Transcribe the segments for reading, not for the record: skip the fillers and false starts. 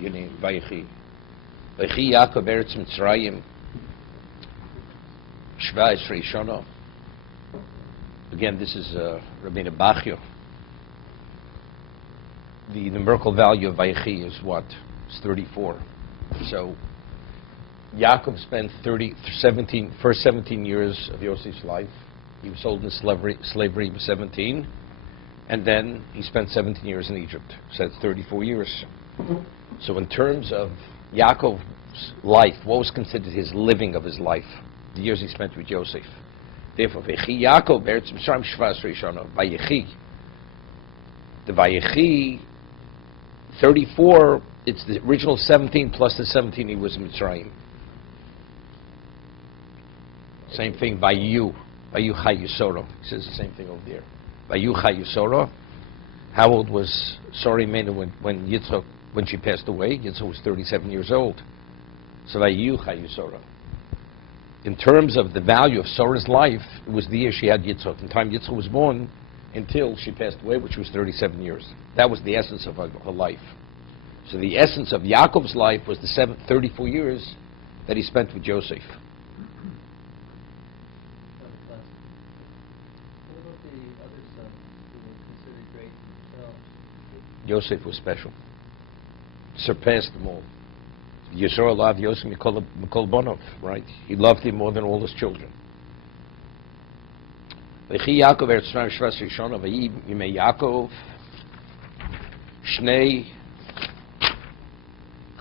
your name, Vayechi. Vayechi Yaakov Eretz Mitzrayim, Shva Esrei Shana. Again, this is Rabbeinu Bachya. The numerical value of Vayechi is what? It's 34. So Yaakov spent first 17 years of Yosef's life. He was sold into slavery. He was 17. And then he spent 17 years in Egypt. So that's 34 years. So in terms of Yaakov's life, what was considered his living of his life? The years he spent with Yosef. Therefore, Vayechi Yaakov Eretz Mitzrayim Shva Esrei Shana. Vayechi. The Vayechi, 34, it's the original 17 plus the 17 he was in Mitzrayim. Same thing, Vayu Chai Yisoro. He says the same thing over there. Vayu Chai Yisoro. How old was Sarah Imenu when she passed away? Yitzchak was 37 years old. So Vayu Chai Yisoro. In terms of the value of Sarah's life, it was the year she had Yitzchak. From the time Yitzchak was born until she passed away, which was 37 years. That was the essence of her life. So the essence of Yaakov's life was the 34 years that he spent with Joseph. Yosef was special. Surpassed them all. Yisrael loved Yosef Mikol Bonov, right? He loved him more than all his children. Vayechi Yaakov Eretz Mitzrayim Shva Esrei Shana Vayi Yimei Yaakov Shnei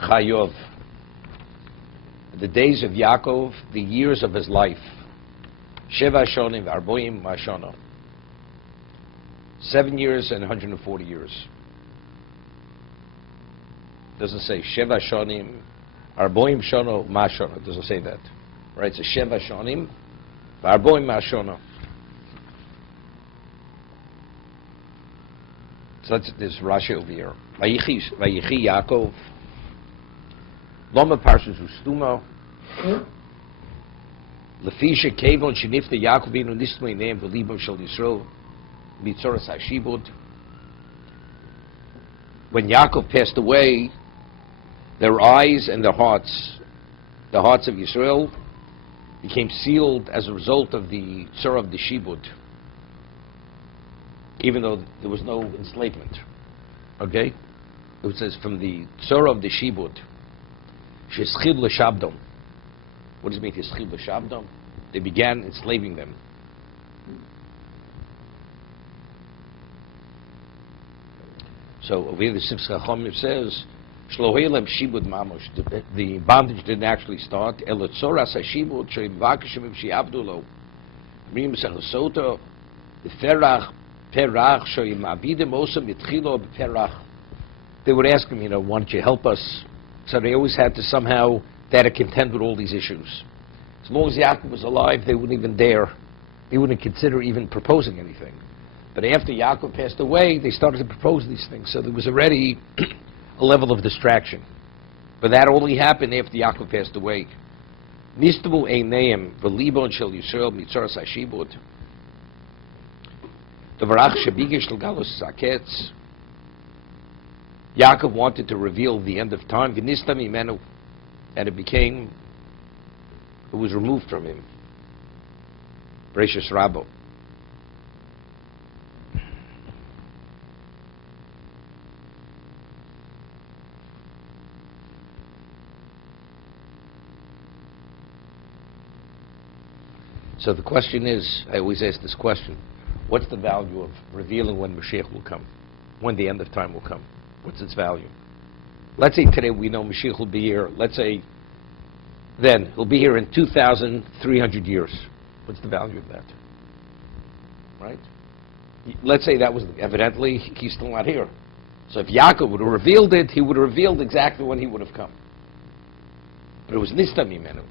Chayov. The days of Yaakov, the years of his life. Sheva Shonim Arboim Mashana. 7 years and 140 years. Doesn't say Sheva Shonim, Arboim Shono Mashona. It doesn't say that, right? It's a Sheva Shonim, Arboim Mashona. So that's this Rashi over here. Vayechi Yaakov, Loma parshas Ustuma, Lefisha Kevon Shenifta Yaakov Inu Nismei Neim V'Libam Shel Yisrael Mitzoras Hashibud. When Yaakov passed away, their eyes and their hearts, the hearts of Yisrael, became sealed as a result of the tzara of the shibud, even though there was no enslavement. Okay? It says from the tzara of the shibud, sheschil l'shabdom. What does it mean, sheschil l'shabdom? They began enslaving them. So over here the Sifsei Chachamim says, Shlohelem shibud mamosh. The bondage didn't actually start. Elotzoras hashibud sheivakashim shiavdulo. Mrim sechasota the ferach sheimabidem osam yitchilo beferach. They would ask him, why don't you help us? So they always had to somehow, they had to contend with all these issues. As long as Yaakov was alive, they wouldn't even dare. They wouldn't consider even proposing anything. But after Yaakov passed away, they started to propose these things. So there was already a level of distraction. But that only happened after Yaakov passed away. Nistavu eineim v'libon shel Yisrael mitzoras hashibud. Devarach shebigish l'galus zaketz. Yaakov wanted to reveal the end of time. V'nistam imenu. And it was removed from him. Precious Rabbo. So the question is, I always ask this question, what's the value of revealing when Mashiach will come? When the end of time will come? What's its value? Let's say today we know Mashiach will be here. Let's say then he'll be here in 2,300 years. What's the value of that? Right? Let's say that was, evidently, he's still not here. So if Yaakov would have revealed it, he would have revealed exactly when he would have come. But it was Nistam Imenu.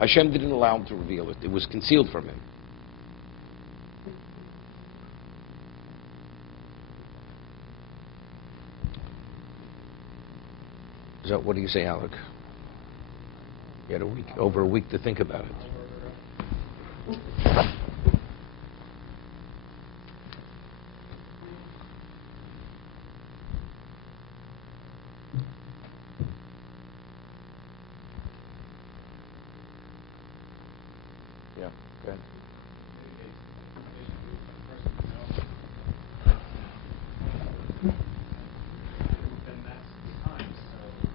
Hashem didn't allow him to reveal it. It was concealed from him. So what do you say, Alec? You had over a week to think about it. Then that's the time, so you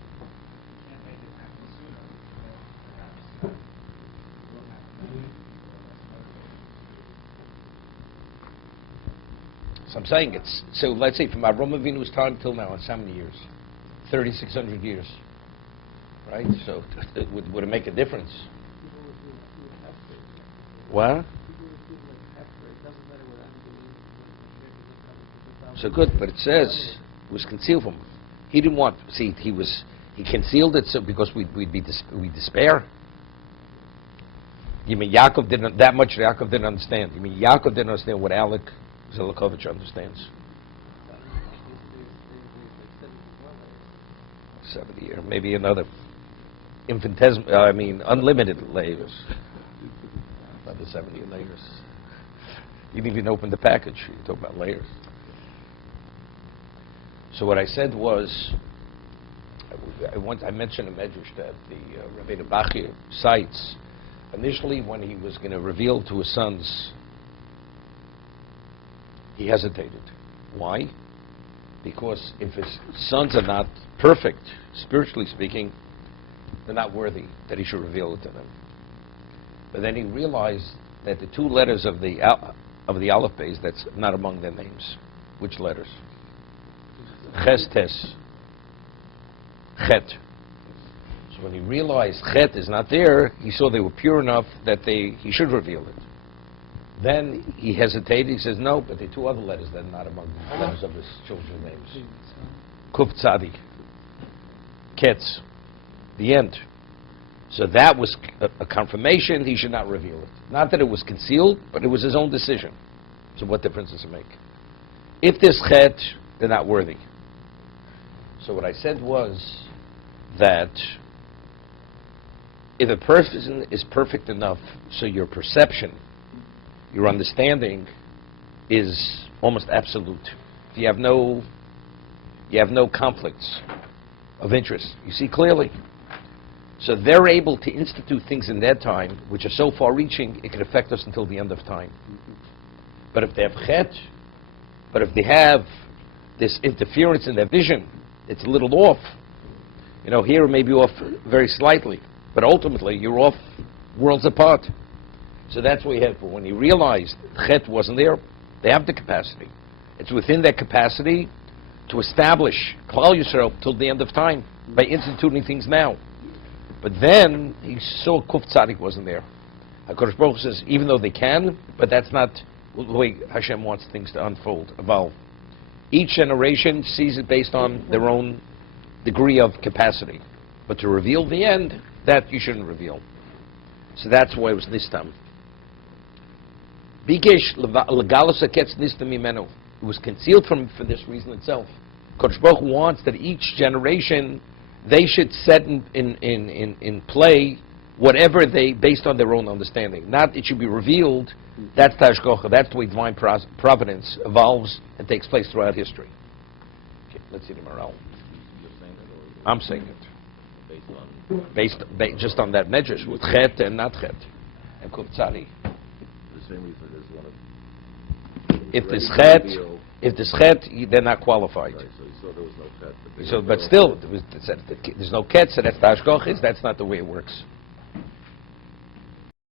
can't make it happen sooner. Perhaps it will happen then. So I'm saying it's, so let's say from Avraham Avinu's time till now, it's how many years? 3,600 years. Right? So would it make a difference? What? So good, but it says it was concealed from him. He didn't want, see, he concealed it so because we'd despair. You mean Yaakov didn't, that much Yaakov didn't understand. You mean Yaakov didn't understand what Alec Zelikovich understands. 70 years, maybe another unlimited layers. Another 70 layers. You didn't even open the package. You talk about layers. So what I said was, I mentioned a medrash that the Rabbi Bachya cites. Initially, when he was going to reveal to his sons, he hesitated. Why? Because if his sons are not perfect, spiritually speaking, they're not worthy that he should reveal it to them. But then he realized that the two letters of the Aleph Beis, that's not among their names. Which letters? Ches, Tes. Chet. So when he realized Chet is not there, he saw they were pure enough that he should reveal it. Then he hesitated. He says, no, but the two other letters that are not among the letters of his children's names. Kuf Tzadi. Ketz. The end. So that was a confirmation he should not reveal it. Not that it was concealed, but it was his own decision. So what difference does it make? If there's Chet, they're not worthy. So what I said was that if a person is perfect enough, so your perception, your understanding is almost absolute. You have no conflicts of interest. You see clearly. So they're able to institute things in their time which are so far-reaching it can affect us until the end of time. But if they have chet, but if they have this interference in their vision, it's a little off. You know, here it may be off very slightly, but ultimately you're off worlds apart. So that's what you have. When you realized chet wasn't there, they have the capacity. It's within their capacity to establish Klal Yisrael till the end of time by instituting things now. But then he saw Kuf Tzadik wasn't there. HaKadosh Baruch Hu says, even though they can, but that's not the way Hashem wants things to unfold, evolve. Each generation sees it based on their own degree of capacity. But to reveal the end, that you shouldn't reveal. So that's why it was Nistam. Bikesh legalus haketz nistam mimenu. It was concealed from him for this reason itself. HaKadosh Baruch Hu wants that each generation they should set in play whatever they, based on their own understanding. Not it should be revealed. That's Tashkocha. That's the way divine providence evolves and takes place throughout history. Okay, let's see the morale. I'm saying it. Based just on that measures with Chet and not Chet. And Kuf Tzadi. The same reason as one of... If there's Chet, they're not qualified. Right, so you saw there was no Chet. But still, there's no Ket, so that's Tashkochis. That's not the way it works.